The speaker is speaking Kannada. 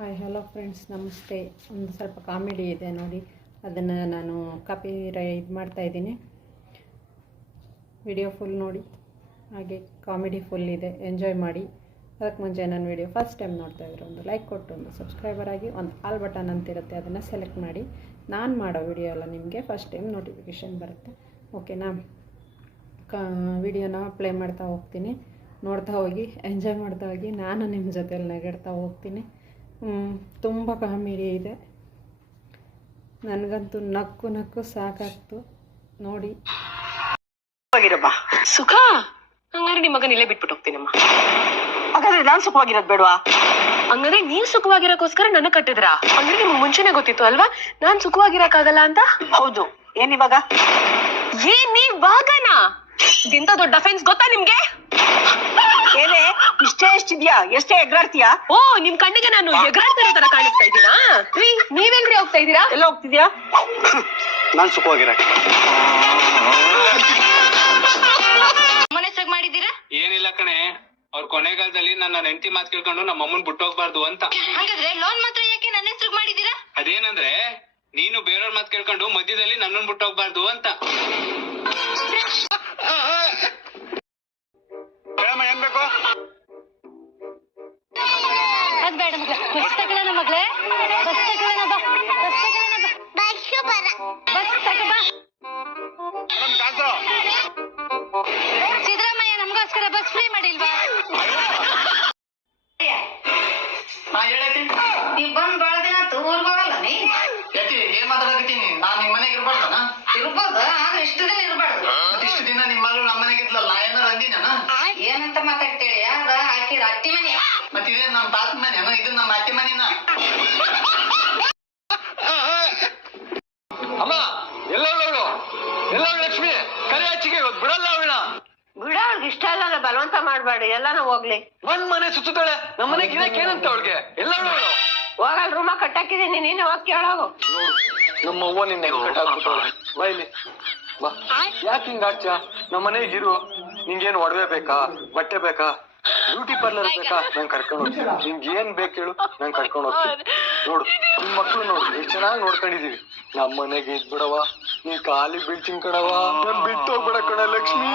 ಹಾಯ್ ಹಲೋ ಫ್ರೆಂಡ್ಸ್, ನಮಸ್ತೆ. ಒಂದು ಸ್ವಲ್ಪ ಕಾಮಿಡಿ ಇದೆ ನೋಡಿ, ಅದನ್ನು ನಾನು ಕಾಪಿ ಇದು ಮಾಡ್ತಾಯಿದ್ದೀನಿ. ವಿಡಿಯೋ ಫುಲ್ ನೋಡಿ, ಹಾಗೆ ಕಾಮಿಡಿ ಫುಲ್ ಇದೆ, ಎಂಜಾಯ್ ಮಾಡಿ. ಅದಕ್ಕೆ ಮುಂಚೆ ನನ್ನ ವಿಡಿಯೋ ಫಸ್ಟ್ ಟೈಮ್ ನೋಡ್ತಾಯಿದ್ರೆ ಒಂದು ಲೈಕ್ ಕೊಟ್ಟು ಒಂದು ಸಬ್ಸ್ಕ್ರೈಬರ್ ಆಗಿ, ಒಂದು ಆಲ್ ಬಟನ್ ಅಂತಿರುತ್ತೆ ಅದನ್ನು ಸೆಲೆಕ್ಟ್ ಮಾಡಿ. ನಾನು ಮಾಡೋ ವಿಡಿಯೋ ಎಲ್ಲ ನಿಮಗೆ ಫಸ್ಟ್ ಟೈಮ್ ನೋಟಿಫಿಕೇಷನ್ ಬರುತ್ತೆ. ಓಕೆನಾ? ವಿಡಿಯೋನ ಪ್ಲೇ ಮಾಡ್ತಾ ಹೋಗ್ತೀನಿ, ನೋಡ್ತಾ ಹೋಗಿ, ಎಂಜಾಯ್ ಮಾಡ್ತಾ ಹೋಗಿ. ನಾನು ನಿಮ್ಮ ಜೊತೆಲಿ ನಗಾಡ್ತಾ ಹೋಗ್ತೀನಿ. ತುಂಬ ಕಾಮಿಡಿ ಇದೆ. ನನಗಂತೂ ನಕ್ಕು ಸಾಕಾಗ್ತು ನೋಡಿ. ಸುಖ, ಹಂಗಾದ್ರೆ ನಿಮ್ಮ ಮಗನ ಇಲ್ಲೇ ಬಿಟ್ಬಿಟ್ಟು ಹೋಗ್ತೀನಮ್ಮ. ಹಾಗಾದ್ರೆ ನಾನ್ ಸುಖವಾಗಿರೋದ್ ಬೇಡವಾ? ಹಂಗಾದ್ರೆ ನೀವ್ ಸುಖವಾಗಿರಕ್ಕೋಸ್ಕರ ನನ್ನ ಕಟ್ಟಿದ್ರಾ? ಅಂದ್ರೆ ನಿಮ್ಗೆ ಮುಂಚೆನೆ ಗೊತ್ತಿತ್ತು ಅಲ್ವಾ ನಾನ್ ಸುಖವಾಗಿರಕ್ಕಾಗಲ್ಲ ಅಂತ? ಹೌದು. ಏನಿವಾಗ? ಏನಿವಾಗನಾ? ಇಂತ ದೊಡ್ಡ ಅಫೆನ್ಸ್ ಗೊತ್ತಾ ನಿಮ್ಗೆ? ಏನೇ ಎಷ್ಟಿದ್ಯಾ? ಎಷ್ಟೇ ಎಗ್ರಾಡ್ತೀಯಾ? ಓ, ನಿಮ್ ಕಣ್ಣಿಗೆ ನಾನು ಎಗರಾಡ್ತಿರೋ ತರ ಕಾಣಿಸ್ತಾ ಇದ್ದೀನಾ? ನೀವೇನ್ರಿ ಹೋಗ್ತಾ ಇದ್ದೀರಾ? ಎಲ್ಲ ಹೋಗ್ತಿದ್ಯಾ? ನಾನ್ ಸುಖವಾಗಿರಕ್ಕೆ. ಮಾಡಿದೀರಾ? ಏನಿಲ್ಲ ಕಣೆ, ಅವ್ರ ಕೊನೆಗಾಲದಲ್ಲಿ ನನ್ನ ಹೆಂಡತಿ ಮಾತು ಕೇಳ್ಕೊಂಡು ನಮ್ಮ ಅಮ್ಮನ್ ಬಿಟ್ಟೋಗ್ಬಾರ್ದು ಅಂತ. ಹಾಗಾದ್ರೆ ಲೋನ್ ಮಾತ್ರ ಯಾಕೆ ನನ್ನ ಹೆಸರು ಮಾಡಿದೀರಾ? ಅದೇನಂದ್ರೆ ನೀನು ಬೇರೆಯವ್ರ ಮಾತು ಕೇಳ್ಕೊಂಡು ಮಧ್ಯದಲ್ಲಿ ನನ್ನನ್ ಬಿಟ್ಟೋಗ್ಬಾರ್ದು ಅಂತ. ಏನ್ ಬೇಕು? ಅದ್ ಬೇಡ ಮಗಳ, ಬಸ್ ತಗೊಳ್ಳೋಣ ಮಗಳೇ, ಬಸ್ ತಗೊಳ್ಳೋಣ ಬಾ, ಬಸ್ ತಗೊಳ್ಳೋಣ ಬಾ, ಬಸ್ ತಗೋ ಬಾ. ಸಿದ್ದರಾಮಯ್ಯ ನಮಗೋಸ್ಕರ ಬಸ್ ಫ್ರೀ ಮಾಡಿಲ್ವಾ? ನೀವ್ ಬಂದ್ ಬಾಳ ದಿನ ಆತು, ಊರ್ಗ್ ಹೋಗಲ್ಲ ನೀ? ಏನ್ ಮಾತಾಡಕತ್ತೀನಿ? ನಾನ್ ನಿಮ್ ಮನೆಗೆ ಇರ್ಬಾರ್ದನ? ಇರ್ಬೋದು, ಆದ್ರೆ ಇಷ್ಟು ದಿನ ಇರ್ಬಾರ್ದು. ಇಷ್ಟು ದಿನ ನಿಮ್ ಮಗಳು ನಮ್ಮ ಮನೆಗೆ ಇದ್ಲಲ್ಲ, ನಾ ಏನಾರ ಅಂದಿನ? ಏನಂತ ಮಾತಾಡ್ತೇಳಿ? ಅದ ಹಾಕಿದ ಅಟ್ಟಿ ಮನಿ. ಮತ್ ಇದೇನ್ ನಮ್ ತಾತ ಮನೆನ? ಇದು ನಮ್ಮ ಅತ್ತೆ ಮನಿನ? ಅಮ್ಮ, ಎಲ್ಲವಳು ಲಕ್ಷ್ಮಿ ಕರೆ ಹಚ್ಚಿಗೆ ಬಿಡಲ್ಲ ಅವಳ. ಬಿಡ, ಅವ್ಳಿಗೆ ಇಷ್ಟ ಇಲ್ಲ ಅಂದ್ರೆ ಬಲವಂತ ಮಾಡ್ಬೇಡಿ, ಎಲ್ಲಾನು ಹೋಗ್ಲಿ. ಒಂದ್ ಮನೆ ಸುತ್ತಾಳೆ, ನಮ್ಮ ಮನೆಗೆ ಇರಕ್ಕೆ ಏನಂತ ಅವಳಿಗೆ? ಎಲ್ಲವಳು ಹೋಗಲ್, ರೂಮ ಕಟ್ಟಾಕಿದೀನಿ, ನೀನೆ ಹೋಗಿ ಕೇಳೋಗು. ನೋಡು, ನಮ್ಮ ಅವ್ವ ನಿನ್ನೆ ಕಟ್ಟಾಕ್ಬಿಟ್ಟವಳೆ. ಬಾ ಇಲ್ಲಿ ಬಾ. ಯಾಕೆ ಹಿಂಗ ಆಡ್ತೀಯ? ನಮ್ಮ ಮನೆಗೆ ಇರು. ನಿಂಗೇನ್ ಒಡವೆ ಬೇಕಾ, ಬಟ್ಟೆ ಬೇಕಾ, ಬ್ಯೂಟಿ ಪಾರ್ಲರ್ ಬೇಕಾ? ನಾನ್ ಕರ್ಕೊಂಡು ಹೋಗ್ತೀನಿ. ನಿಂಗೆ ಏನ್ ಬೇಕು ಹೇಳು, ನಾನ್ ಕರ್ಕೊಂಡು ಹೋಗ್ತೀನಿ. ನೋಡು, ನಿಮ್ ಮಕ್ಳು ನೋಡು, ಎಷ್ಟ್ ಚೆನ್ನಾಗಿ ನೋಡ್ಕೊಂಡಿದೀವಿ. ನಮ್ಮ ಮನೆಗೆ ಇದ್ಬಿಡವ, ನೀನ್ ಕಾಲಿಗೆ ಬೀಳ್ತೀನಿ ಕಣವ. ನನ್ ಬಿಟ್ಟು ಹೋಗ್ಬಿಡ ಕಣ ಲಕ್ಷ್ಮೀ.